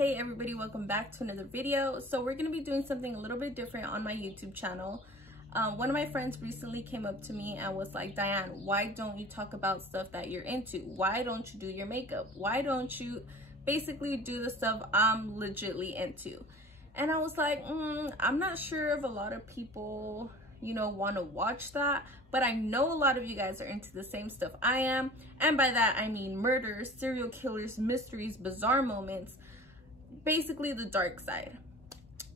Hey everybody, welcome back to another video. So we're going to be doing something a little bit different on my YouTube channel. One of my friends recently came up to me and was like, Diane, why don't you talk about stuff that you're into? Why don't you do your makeup? Why don't you basically do the stuff I'm legitly into? And I was like, I'm not sure if a lot of people, want to watch that, but I know a lot of you guys are into the same stuff I am. And by that, I mean murders, serial killers, mysteries, bizarre moments, basically the dark side.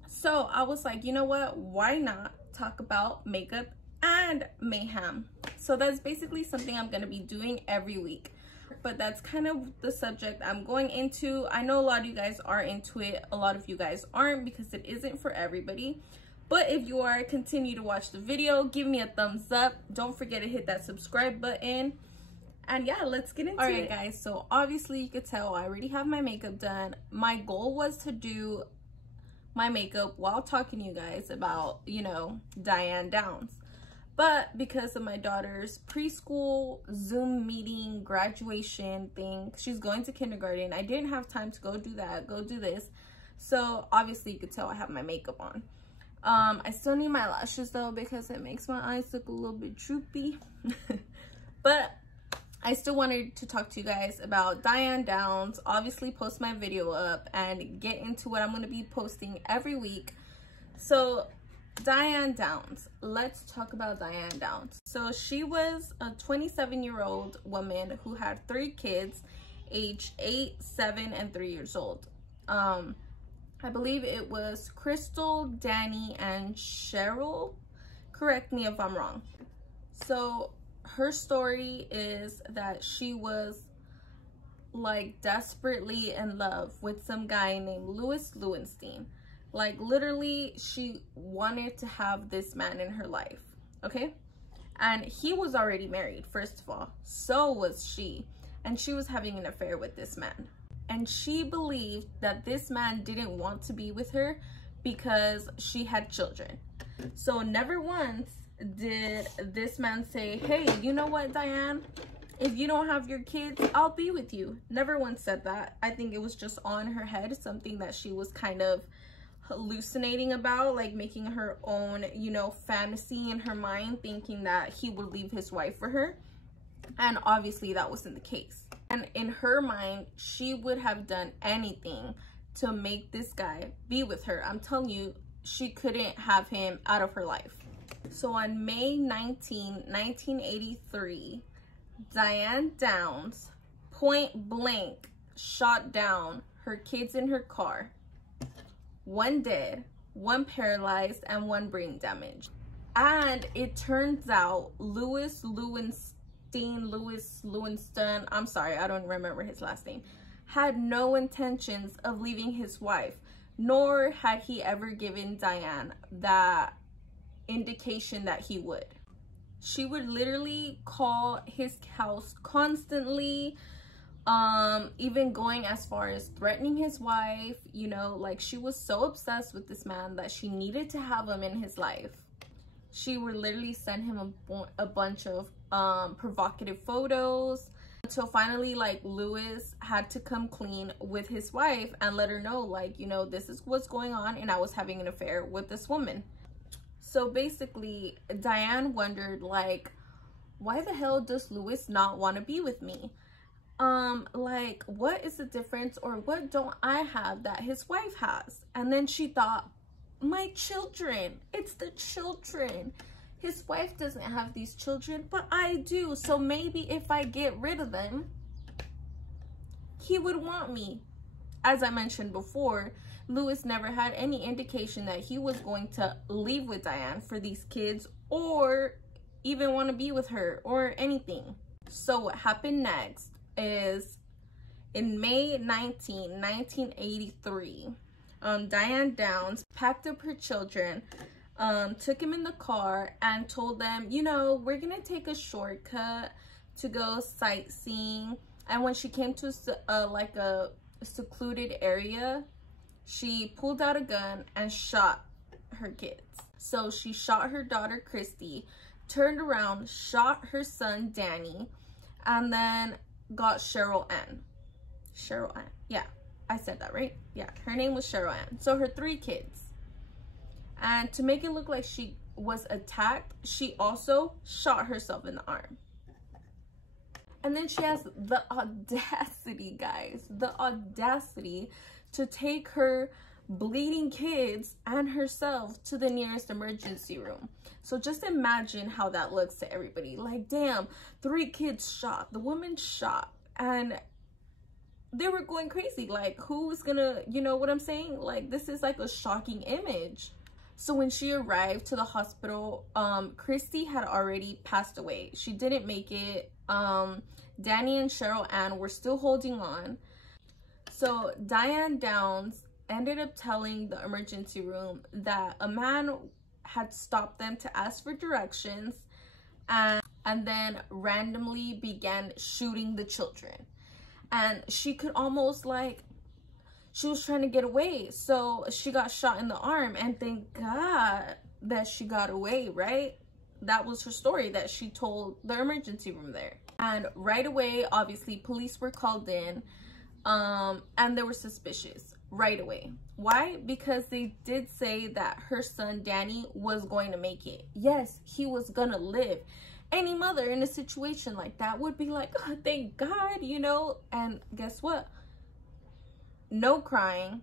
So I was like, you know what? Why not talk about makeup and mayhem? So that's basically something I'm going to be doing every week. But that's kind of the subject I'm going into. I know a lot of you guys are into it. A lot of you guys aren't because it isn't for everybody. But if you are, continue to watch the video. Give me a thumbs up. Don't forget to hit that subscribe button. And yeah, let's get into it. Alright guys, so obviously you could tell I already have my makeup done. My goal was to do my makeup while talking to you guys about, Diane Downs. But because of my daughter's preschool Zoom meeting graduation thing, she's going to kindergarten, I didn't have time to go do that, go do this. So obviously you could tell I have my makeup on. I still need my lashes though because it makes my eyes look a little bit droopy. But I still wanted to talk to you guys about Diane Downs, obviously post my video up and get into what I'm going to be posting every week. So Diane Downs, let's talk about Diane Downs. So she was a 27-year-old woman who had 3 kids, aged 8, 7, and 3 years old. I believe it was Crystal, Danny, and Cheryl. Correct me if I'm wrong. So her story is that she was like desperately in love with some guy named Louis Lewenstein. Like literally she wanted to have this man in her life, okay? And he was already married, first of all. So was she. And she was having an affair with this man. And she believed that this man didn't want to be with her because she had children. So never once did this man say, hey, you know what, Diane, if you don't have your kids, I'll be with you. Never once said that. I think it was just on her head, something that she was kind of hallucinating about, like making her own, fantasy in her mind, thinking that he would leave his wife for her. And obviously that wasn't the case. And in her mind, she would have done anything to make this guy be with her. I'm telling you, she couldn't have him out of her life. So on May 19, 1983, Diane Downs point blank shot down her kids in her car. 1 dead, 1 paralyzed, and 1 brain damaged. And it turns out Louis Lewenstein, I'm sorry, I don't remember his last name, had no intentions of leaving his wife, nor had he ever given Diane that indication that he would. She would literally call his house constantly, even going as far as threatening his wife. Like she was so obsessed with this man that she needed to have him in his life. She would literally send him a bunch of provocative photos until finally, like, Louis had to come clean with his wife and let her know, like, this is what's going on and I was having an affair with this woman. So basically, Diane wondered, like, why the hell does Louis not want to be with me? Like, what is the difference, or what don't I have that his wife has? And then she thought, my children, it's the children. His wife doesn't have these children, but I do. So maybe if I get rid of them, he would want me. As I mentioned before, Louis never had any indication that he was going to leave with Diane for these kids or even want to be with her or anything. So what happened next is in May 19, 1983, Diane Downs packed up her children, took him in the car and told them, we're gonna take a shortcut to go sightseeing. And when she came to like a secluded area, she pulled out a gun and shot her kids. So she shot her daughter Christy, turned around, shot her son Danny, and then got Cheryl Ann. Yeah. I said that right? Yeah, her name was Cheryl Ann. So her 3 kids. And to make it look like she was attacked, she also shot herself in the arm. And then she has the audacity, guys, the audacity to take her bleeding kids and herself to the nearest emergency room. So just imagine how that looks to everybody. Like, damn, 3 kids shot, the woman shot, and they were going crazy. Like, who's gonna, you know what I'm saying? Like, this is like a shocking image. So when she arrived to the hospital, Christy had already passed away. She didn't make it. Danny and Cheryl Ann were still holding on. So Diane Downs ended up telling the emergency room that a man had stopped them to ask for directions and then randomly began shooting the children. And she could almost, like, she was trying to get away. So she got shot in the arm, and thank God that she got away, right? That was her story that she told the emergency room there. And right away, obviously, police were called in, and they were suspicious right away. Why? Because they did say that her son, Danny, was going to make it. Yes, he was gonna live. Any mother in a situation like that would be like, oh, thank God, you know? And guess what? No crying,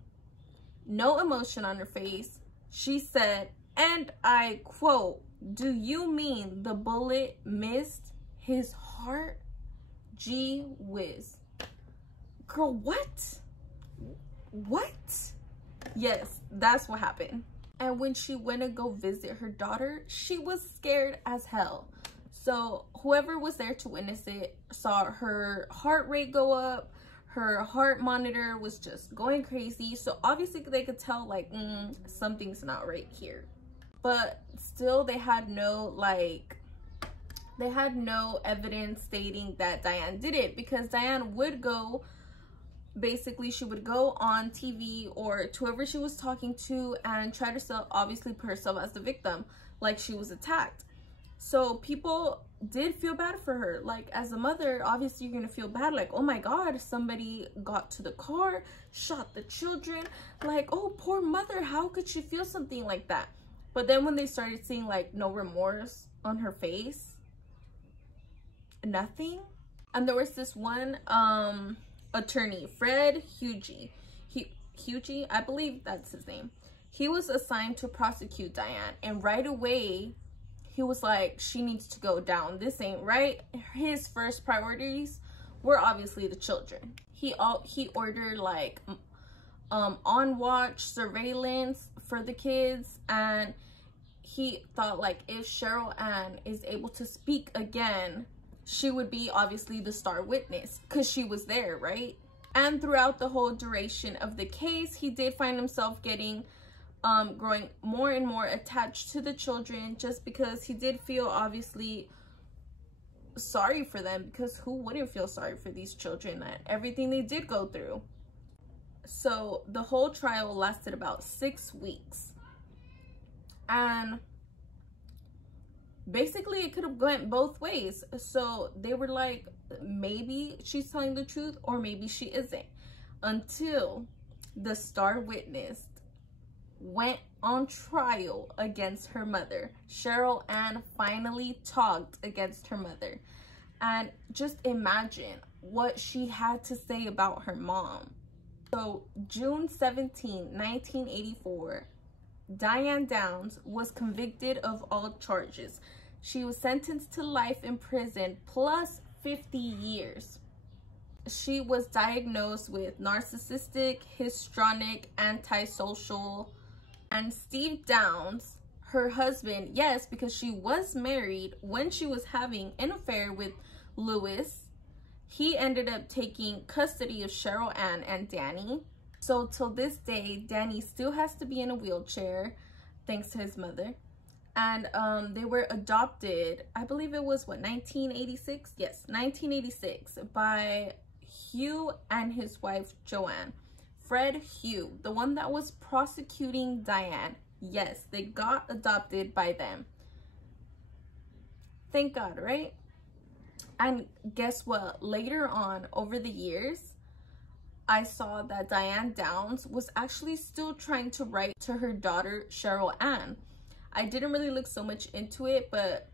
no emotion on her face. She said, and I quote, "Do you mean the bullet missed his heart? Gee whiz." Girl, what? What? Yes, that's what happened. And when she went to go visit her daughter, she was scared as hell. So whoever was there to witness it saw her heart rate go up. Her heart monitor was just going crazy. So obviously they could tell, like, something's not right here. But still, they had no evidence stating that Diane did it, because Diane would go, basically she would go on TV or to whoever she was talking to and try to obviously put herself as the victim, like she was attacked. So people did feel bad for her. Like, as a mother, obviously you're gonna feel bad, like, oh my God, somebody got to the car, shot the children, like, oh, poor mother, how could she feel something like that? But then when they started seeing, like, no remorse on her face, nothing. And there was this one attorney, Fred Hughie, I believe that's his name. He was assigned to prosecute Diane, and right away he was like, she needs to go down, this ain't right. His first priorities were obviously the children. He ordered, like, on watch surveillance for the kids, and he thought, like, if Cheryl Ann is able to speak again, she would be obviously the star witness because she was there, right? And throughout the whole duration of the case, he did find himself getting growing more and more attached to the children, just because he did feel obviously sorry for them, because who wouldn't feel sorry for these children and everything they did go through. So the whole trial lasted about 6 weeks, and basically it could have went both ways. So they were like, maybe she's telling the truth or maybe she isn't, until the star witness went on trial against her mother. Cheryl Ann finally talked against her mother, and just imagine what she had to say about her mom. So June 17, 1984, Diane Downs was convicted of all charges. She was sentenced to life in prison plus 50 years. She was diagnosed with narcissistic, histrionic, antisocial. And Steve Downs, her husband, yes, because she was married when she was having an affair with Lewis, he ended up taking custody of Cheryl Ann and Danny. So till this day, Danny still has to be in a wheelchair thanks to his mother. And they were adopted, I believe it was, what, 1986? Yes, 1986, by Hugh and his wife, Joanne. Fred Hugh, the one that was prosecuting Diane. Yes, they got adopted by them. Thank God, right? And guess what? Later on, over the years, I saw that Diane Downs was actually still trying to write to her daughter, Cheryl Ann. I didn't really look so much into it, but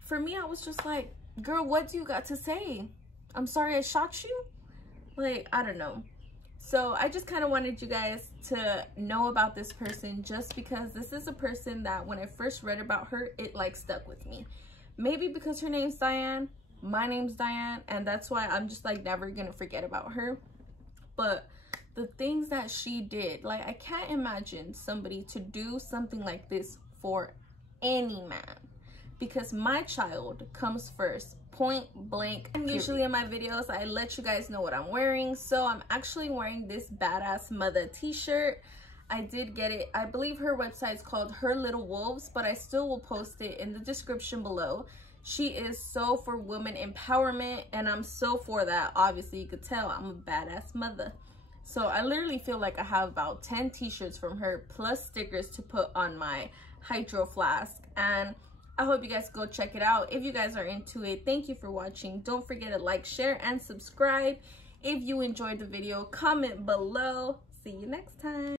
for me, I was just like, girl, what do you got to say? I'm sorry I shot you? Like, I don't know. So I just kind of wanted you guys to know about this person, just because this is a person that when I first read about her, it like stuck with me. Maybe because her name's Diane, my name's Diane, and that's why I'm just like never gonna forget about her. But the things that she did, like, I can't imagine somebody to do something like this for any man, because my child comes first, point blank. And usually in my videos I let you guys know what I'm wearing, so I'm actually wearing this badass mother t-shirt. I did get it, I believe her website is called Her Little Wolves, but I still will post it in the description below. She is so for women empowerment, and I'm so for that. Obviously, you could tell I'm a badass mother. So I literally feel like I have about 10 t-shirts from her, plus stickers to put on my hydro flask. And I hope you guys go check it out if you guys are into it. Thank you for watching. Don't forget to like, share, and subscribe. If you enjoyed the video, comment below. See you next time.